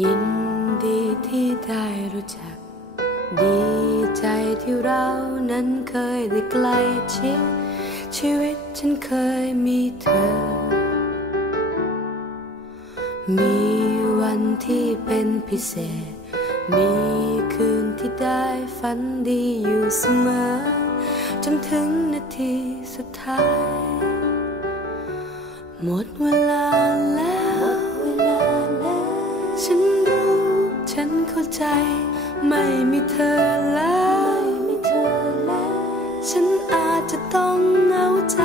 ยินดีที่ได้รู้จัก ดีใจที่เรานั้นเคยได้ใกล้ชิดชีวิตฉันเคยมีเธอ มีวันที่เป็นพิเศษ มีคืนที่ได้ฝันดีอยู่เสมอ จนถึงนาทีสุดท้าย หมดเวลาแล้ว ใจไม่มีเธอแล้วฉันอาจจะต้องเหงาใจ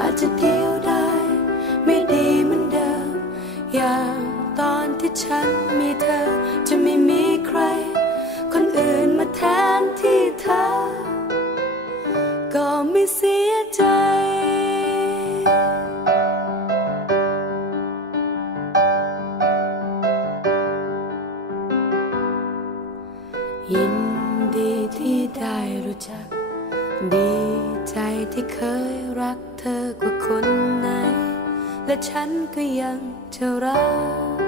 อาจจะเดียวได้ไม่ดีเหมือนเดิม อย่างตอนที่ฉัน ยินดีที่ได้รู้จัก ดีใจที่เคยรักเธอกว่าคนไหน และฉันก็ยังจะรัก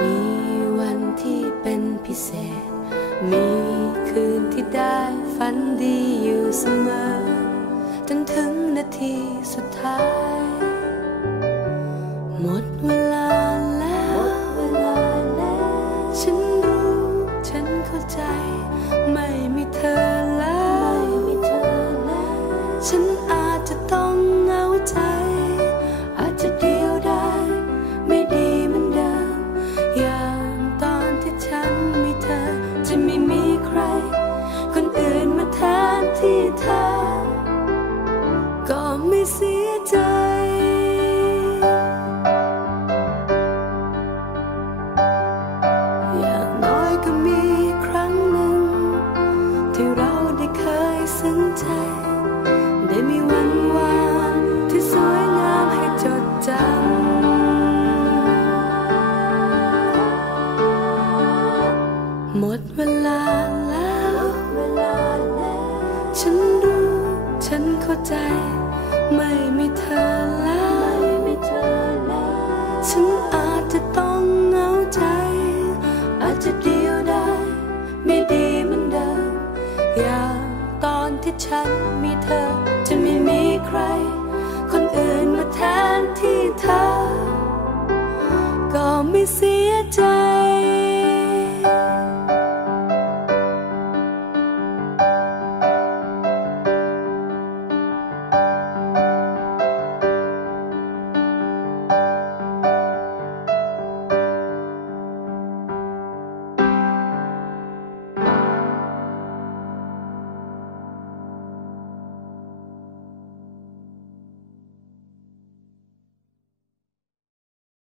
มีวันที่เป็นพิเศษ มีคืนที่ได้ฝันดีอยู่เสมอ จนถึงนาทีสุดท้าย หมดเว ฉันอาจจะต้องเหงาใจ อาจจะเดียวได้ไม่ดีเหมือนเดิม อย่างตอนที่ฉันมีเธอ จะไม่มีใคร คนอื่นมาแทนที่เธอ ก็ไม่เสียใจ เข้าใจ ไม่มีเธอแล้วฉันอาจจะต้องเหงาใจ อาจจะเดียวได้ไม่ดีเหมือนเดิม อย่างตอนที่ฉันมีเธอ จะไม่มีใคร คนอื่นมาแทนที่เธอ ก็ไม่เสี